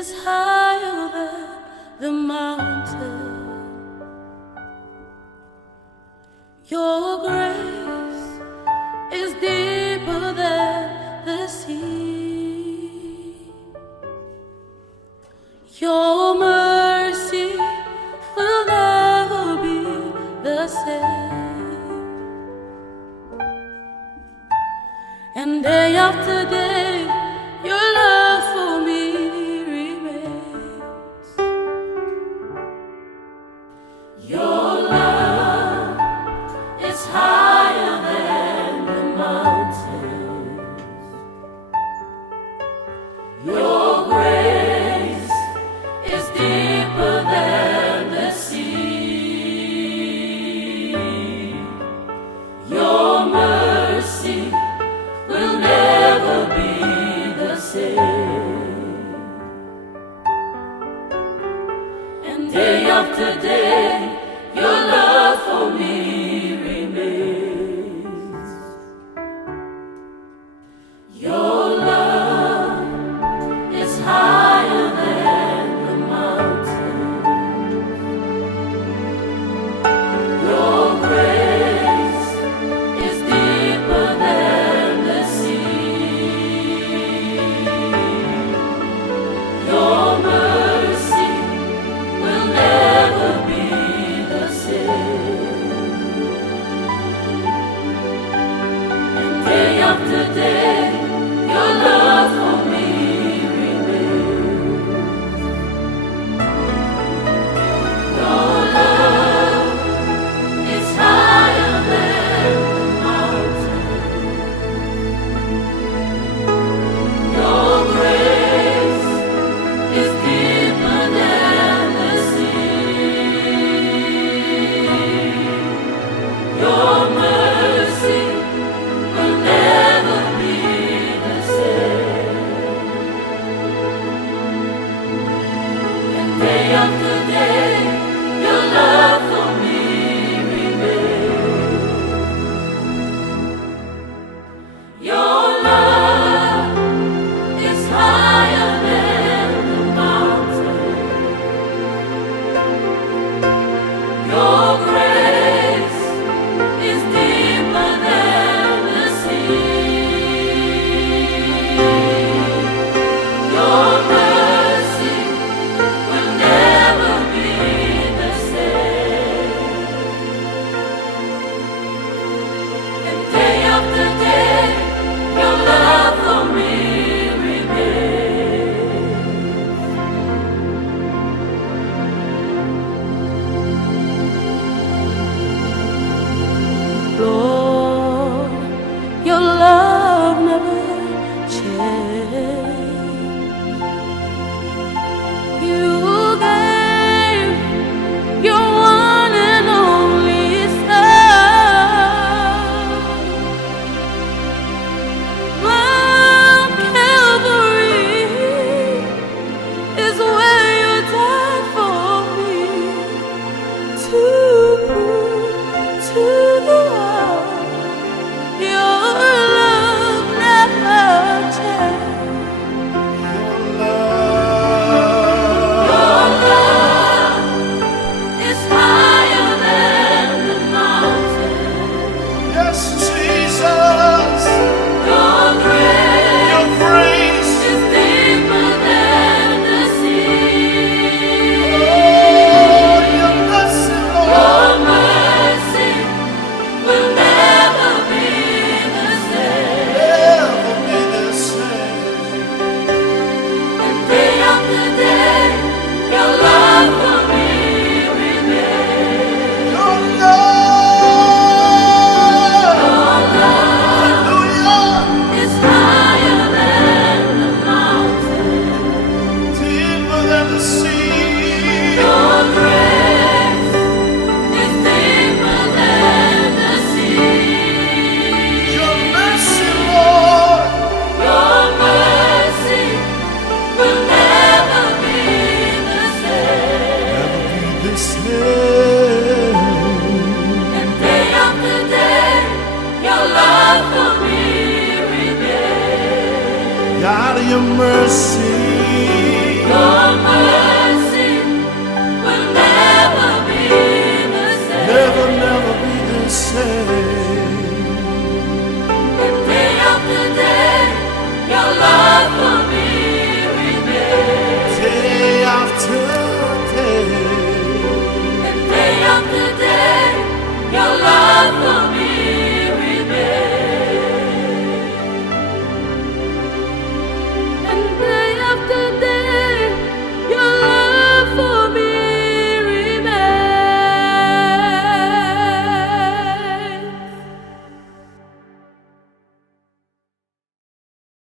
is higher than the mountain. Your grace is deeper than the sea. Your mercy will never be the same. And day after day, your love for me remains. Your love is higher than the mountains. Your grace is deeper than the sea. Your mercy will never be the same. And day after day, your love for me remains. Your love is higher than the mountains. Your grace is deeper than the sea. Your mercy will never be the same. And day after day, your love for me remains. Your love is higher than the mountain. Your grace is deeper than the sea. Your mercy will never be the same. And day after day, your love for me remains. Your love is higher than the mountain. Your grace is deeper than the sea. Your mercy will never be the same. And day after day, your love for me remains. Lord, your love never changed. You gave your one and only Son. Mount Calvary is where you died for me, to prove to the world your love never changed. Your love is higher than the mountain. Yes, Jesus, Your your grace grace, is deeper than the sea. oh, your mercy, Your Lord, mercy will never be the same. never be the same. And day after day, your love for me remains. Your love, Your love hallelujah, is higher than the mountain. deeper than the sea. Your grace is deeper than the sea. Your mercy, Lord, Your mercy will never be the same. never be the same. And day after day, your love for me remains. God, your mercy, Your mercy will never be the same. Never, never be the same. And day after day, your love for me remains. Day after day. And day after day, your love for